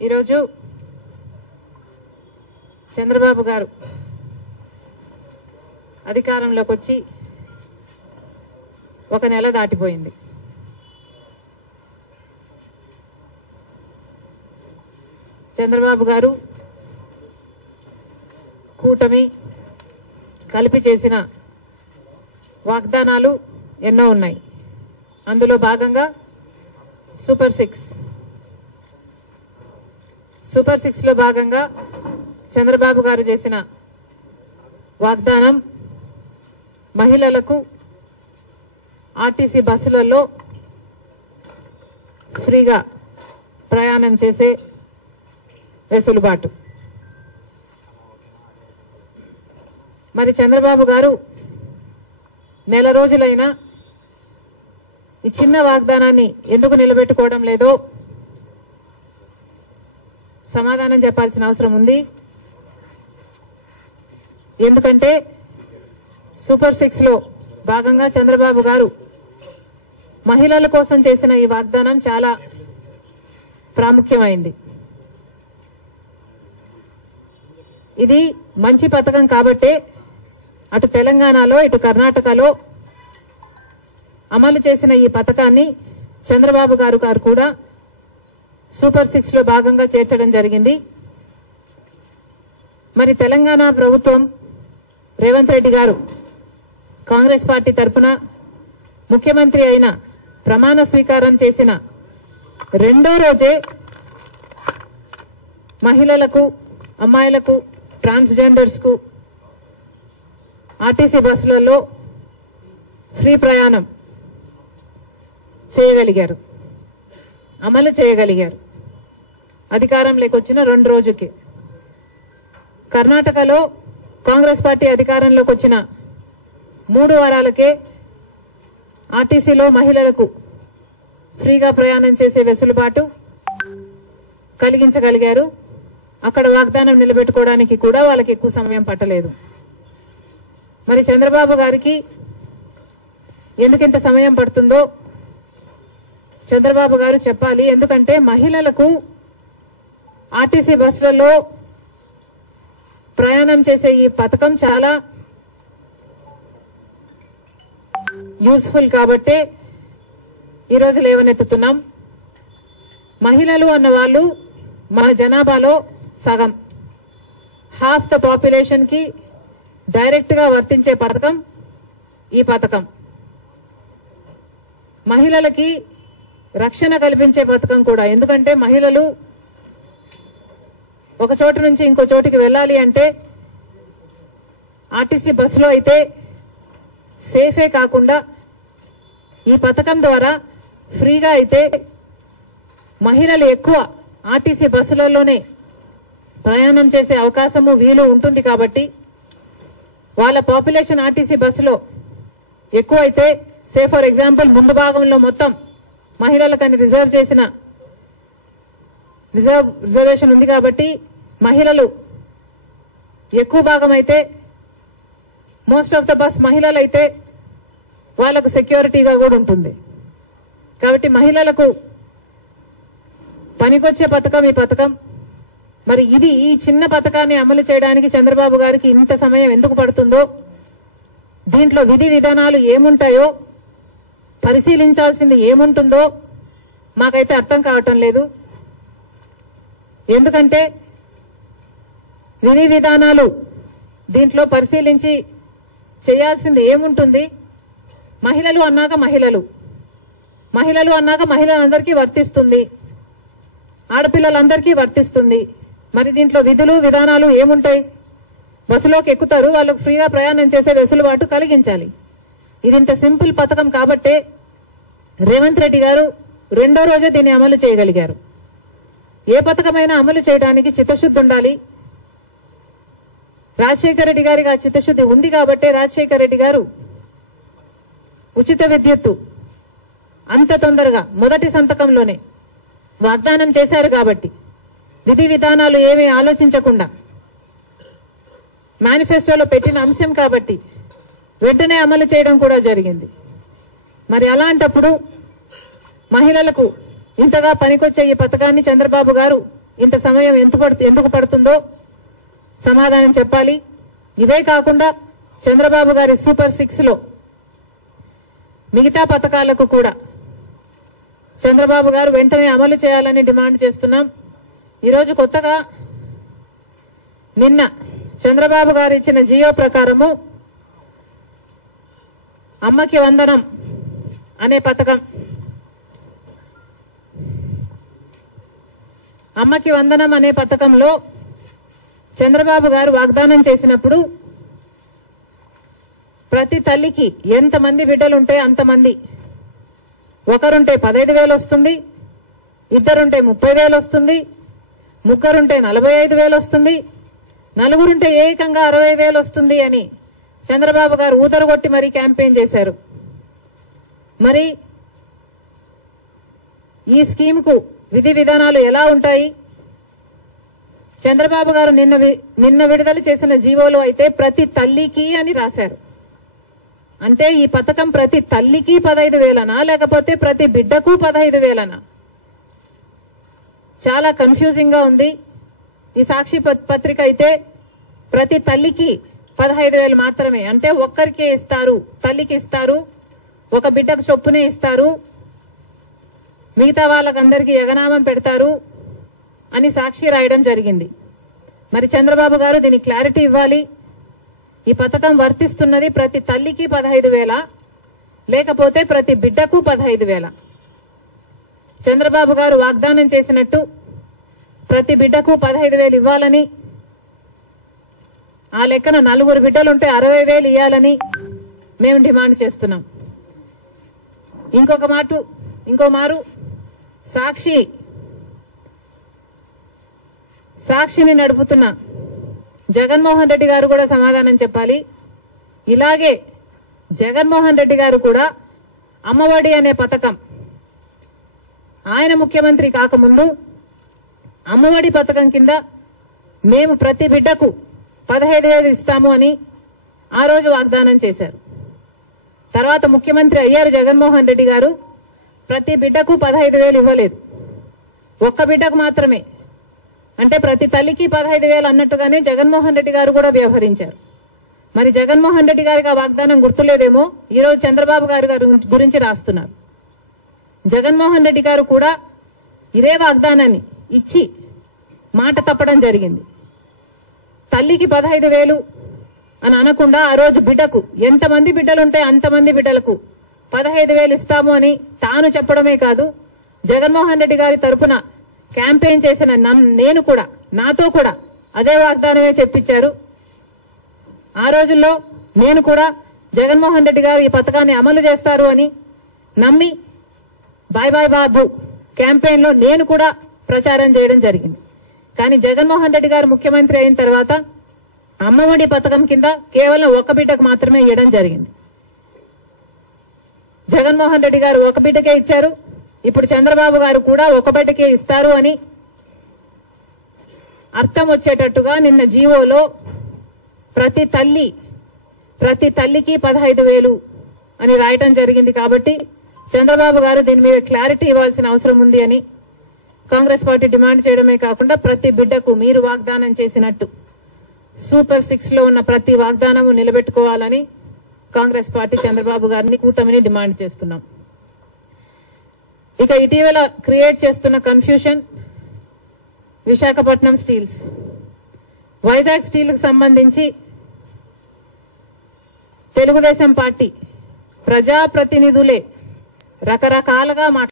ఈరోజు చంద్రబాబు గారు అధికారంలోకి వచ్చి ఒక నెల దాటిపోయింది. చంద్రబాబు గారు కూటమి కలిపి చేసిన వాగ్దానాలు ఎన్నో ఉన్నాయి. అందులో భాగంగా సూపర్ సిక్స్ లో భాగంగా చంద్రబాబు గారు చేసిన వాగ్దానం మహిళలకు ఆర్టీసీ బస్సులలో ఫ్రీగా ప్రయాణం చేసే వెసులుబాటు. మరి చంద్రబాబు గారు నెల రోజులైనా ఈ చిన్న వాగ్దానాన్ని ఎందుకు నిలబెట్టుకోవడం లేదో సమాధానం చెప్పాల్సిన అవసరం ఉంది. ఎందుకంటే సూపర్ 6 లో భాగంగా చంద్రబాబు గారు మహిళల కోసం చేసిన ఈ వాగ్దానం చాలా ప్రాముఖ్యమైంది. ఇది మంచి పథకం కాబట్టే అటు తెలంగాణలో ఇటు కర్ణాటకలో అమలు చేసిన ఈ పథకాన్ని చంద్రబాబు గారు కూడా సూపర్ 6 లో భాగంగా చేర్చడం జరిగింది. మరి తెలంగాణ ప్రభుత్వం రేవంత్ రెడ్డి గారు కాంగ్రెస్ పార్టీ తరఫున ముఖ్యమంత్రి అయిన ప్రమాణ స్వీకారం చేసిన రెండో రోజే మహిళలకు, అమ్మాయిలకు, ట్రాన్స్జెండర్స్ కు ఆర్టీసీ బస్సులలో ఫ్రీ ప్రయాణం చేయగలిగారు, అమలు చేయగలిగారు. అధికారంలోకి వచ్చిన 2 రోజుకి. కర్ణాటకలో కాంగ్రెస్ పార్టీ అధికారంలోకి వచ్చిన 3 వారాలకే ఆర్టీసీలో మహిళలకు ఫ్రీగా ప్రయాణం చేసే వెసులుబాటు కలిగించగలిగారు. అక్కడ వాగ్దానం నిలబెట్టుకోవడానికి కూడా వాళ్ళకి ఎక్కువ సమయం పట్టలేదు. మరి చంద్రబాబు గారికి ఎందుకింత సమయం పడుతుందో చంద్రబాబు గారు చెప్పాలి. ఎందుకంటే మహిళలకు ఆర్టీసీ బస్సులలో ప్రయాణం చేసే ఈ పథకం చాలా యూస్ఫుల్ కాబట్టే ఈరోజు లేవనెత్తుతున్నాం. మహిళలు అన్న వాళ్ళు మన జనాభాలో సగం, హాఫ్ ద పాపులేషన్ కి డైరెక్ట్ గా వర్తించే పథకం ఈ పథకం. మహిళలకి రక్షణ కల్పించే పథకం కూడా. ఎందుకంటే మహిళలు ఒక చోటు నుంచి ఇంకో చోటికి వెళ్ళాలి అంటే ఆర్టీసీ బస్సులో అయితే సేఫే కాకుండా ఈ పథకం ద్వారా ఫ్రీగా అయితే మహిళలు ఎక్కువ ఆర్టీసీ బస్సులలోనే ప్రయాణం చేసే అవకాశము వీలు ఉంటుంది. కాబట్టి వాళ్ళ పాపులేషన్ ఆర్టీసీ బస్సులో ఎక్కువ అయితే, సే ఫర్ ఎగ్జాంపుల్ ముందు భాగంలో మొత్తం మహిళలకని రిజర్వేషన్ ఉంది కాబట్టి మహిళలు ఎక్కువ భాగం అయితే, మోస్ట్ ఆఫ్ ద బస్ మహిళలు అయితే వాళ్లకు సెక్యూరిటీగా కూడా ఉంటుంది. కాబట్టి మహిళలకు పనికొచ్చే పథకం ఈ పథకం. మరి ఈ చిన్న పథకాన్ని అమలు చేయడానికి చంద్రబాబు గారికి ఇంత సమయం ఎందుకు పడుతుందో, దీంట్లో విధి విధానాలు ఏముంటాయో, పరిశీలించాల్సింది ఏముంటుందో మాకైతే అర్థం కావటం లేదు. ఎందుకంటే విధి విధానాలు దీంట్లో పరిశీలించి చేయాల్సింది ఏముంటుంది? మహిళలు అన్నాక మహిళలందరికీ వర్తిస్తుంది, ఆడపిల్లలందరికీ వర్తిస్తుంది. మరి దీంట్లో విధులు విధానాలు ఏముంటాయి? బస్సులోకి ఎక్కుతారు, వాళ్ళకు ఫ్రీగా ప్రయాణం చేసే వెసులుబాటు కలిగించాలి. ఇది ఇంత సింపుల్ పథకం కాబట్టే రేవంత్ రెడ్డి గారు రెండో రోజే దీన్ని అమలు చేయగలిగారు. ఏ పథకమైనా అమలు చేయడానికి చిత్తశుద్ధి ఉండాలి. రాజశేఖర రెడ్డి గారికి ఆ చిత్తశుద్ధి ఉంది కాబట్టే రాజశేఖర రెడ్డి గారు ఉచిత విద్యుత్తు అంత తొందరగా మొదటి సంతకంలోనే వాగ్దానం చేశారు. కాబట్టి విధి విధానాలు ఏమీ ఆలోచించకుండా మేనిఫెస్టోలో పెట్టిన అంశం కాబట్టి వెంటనే అమలు చేయడం కూడా జరిగింది. మరి అలాంటప్పుడు మహిళలకు ఇంతగా పనికొచ్చే ఈ పథకాన్ని చంద్రబాబు గారు ఇంత సమయం ఎందుకు పడుతుందో సమాధానం చెప్పాలి. ఇవే కాకుండా చంద్రబాబు గారి సూపర్ 6 లో మిగతా పథకాలకు కూడా చంద్రబాబు గారు వెంటనే అమలు చేయాలని డిమాండ్ చేస్తున్నాం. ఈరోజు కొత్తగా నిన్న చంద్రబాబు గారు ఇచ్చిన జియో ప్రకారము అమ్మకి వందనం అనే పథకం, అమ్మకి వందనం అనే పథకంలో చంద్రబాబు గారు వాగ్దానం చేసినప్పుడు ప్రతి తల్లికి ఎంతమంది బిడ్డలుంటే అంతమంది, ఒకరుంటే 15,000 వస్తుంది, ఇద్దరుంటే 30,000 వస్తుంది, ముగ్గురుంటే 45,000 వస్తుంది, నలుగురుంటే ఏకంగా 60,000 వస్తుంది అని చంద్రబాబు గారు ఊతరగొట్టి మరీ క్యాంపెయిన్ చేశారు. మరి ఈ స్కీమ్కు విధి విధానాలు ఎలా ఉంటాయి? చంద్రబాబు గారు నిన్న విడుదల చేసిన జీవోలో అయితే ప్రతి తల్లికి అని రాశారు. అంటే ఈ పథకం ప్రతి తల్లికి 15,000నా లేకపోతే ప్రతి బిడ్డకు 15,000నా? చాలా కన్ఫ్యూజింగ్ గా ఉంది. ఈ సాక్షి పత్రిక అయితే ప్రతి తల్లికి 15,000 మాత్రమే, అంటే ఒక్కరికే ఇస్తారు, తల్లికి ఇస్తారు, ఒక బిడ్డకు చొప్పునే ఇస్తారు, మిగతా వాళ్ళకందరికీ ఎగనామం పెడతారు అని సాక్షి రాయడం జరిగింది. మరి చంద్రబాబు గారు దీనికి క్లారిటీ ఇవ్వాలి. ఈ పథకం వర్తిస్తున్నది ప్రతి తల్లికి 15,000 లేకపోతే ప్రతి బిడ్డకు 15,000? చంద్రబాబు గారు వాగ్దానం చేసినట్టు ప్రతి బిడ్డకు 15,000 ఇవ్వాలని, ఆ లెక్కన 4 బిడ్డలుంటే 60,000 ఇవ్వాలని మేము డిమాండ్ చేస్తున్నాం. ఇంకో మారు సాక్షిని నడుపుతున్న జగన్మోహన్ రెడ్డి గారు కూడా సమాధానం చెప్పాలి. ఇలాగే జగన్మోహన్ రెడ్డి గారు కూడా అమ్మఒడి అనే పథకం, ఆయన ముఖ్యమంత్రి కాకముందు అమ్మఒడి పథకం కింద మేము ప్రతి బిడ్డకు 15,000 ఇస్తాము అని ఆ రోజు వాగ్దానం చేశారు. తర్వాత ముఖ్యమంత్రి అయ్యారు జగన్మోహన్ రెడ్డి గారు, ప్రతి బిడ్డకు 15,000 ఇవ్వలేదు, ఒక్క బిడ్డకు మాత్రమే. అంటే ప్రతి తల్లికి 15,000 అన్నట్టుగానే జగన్మోహన్ రెడ్డి గారు కూడా వ్యవహరించారు. మరి జగన్మోహన్ రెడ్డి గారికి ఆ వాగ్దానం గుర్తులేదేమో ఈరోజు చంద్రబాబు గారి గురించి రాస్తున్నారు. జగన్మోహన్ రెడ్డి గారు కూడా ఇదే వాగ్దానాన్ని ఇచ్చి మాట తప్పడం జరిగింది. తల్లికి 15,000 అని అనకుండా ఆ రోజు బిడ్డకు ఎంతమంది బిడ్డలుంటే అంతమంది బిడ్డలకు 15,000 ఇస్తాము అని తాను చెప్పడమే కాదు, జగన్మోహన్ రెడ్డి గారి తరపున క్యాంపెయిన్ చేసిన నేను కూడా, నాతో కూడా అదే వాగ్దానమే చెప్పించారు. ఆ రోజుల్లో నేను కూడా జగన్మోహన్ రెడ్డి గారు ఈ పథకాన్ని అమలు చేస్తారు అని నమ్మి బాయ్ బాయ్ బాబు క్యాంపెయిన్ లో నేను కూడా ప్రచారం చేయడం జరిగింది. కానీ జగన్మోహన్ రెడ్డి గారు ముఖ్యమంత్రి అయిన తర్వాత అమ్మఒడి పథకం కింద కేవలం ఒక బిడ్డకు మాత్రమే ఇవ్వడం జరిగింది. జగన్మోహన్ రెడ్డి గారు ఒక బిడ్డకే ఇచ్చారు, ఇప్పుడు చంద్రబాబు గారు కూడా ఒక బిడ్డకే ఇస్తారు అని అర్థం వచ్చేటట్టుగా నిన్న జీవోలో ప్రతి తల్లికి 15,000 అని రాయటం జరిగింది. కాబట్టి చంద్రబాబు గారు దీని మీద క్లారిటీ ఇవ్వాల్సిన అవసరం ఉంది అని కాంగ్రెస్ పార్టీ డిమాండ్ చేయడమే కాకుండా ప్రతి బిడ్డకు మీరు వాగ్దానం చేసినట్టు సూపర్ 6 లో ఉన్న ప్రతి వాగ్దానము నిలబెట్టుకోవాలని కాంగ్రెస్ పార్టీ చంద్రబాబు గారిని, కూటమిని డిమాండ్ చేస్తున్నాం. ఇక ఇటీవల క్రియేట్ చేస్తున్న confusion Visakhapatnam steels, Vizag steel కు సంబంధించి తెలుగుదేశం పార్టీ ప్రజాప్రతినిధులే రకరకాలుగా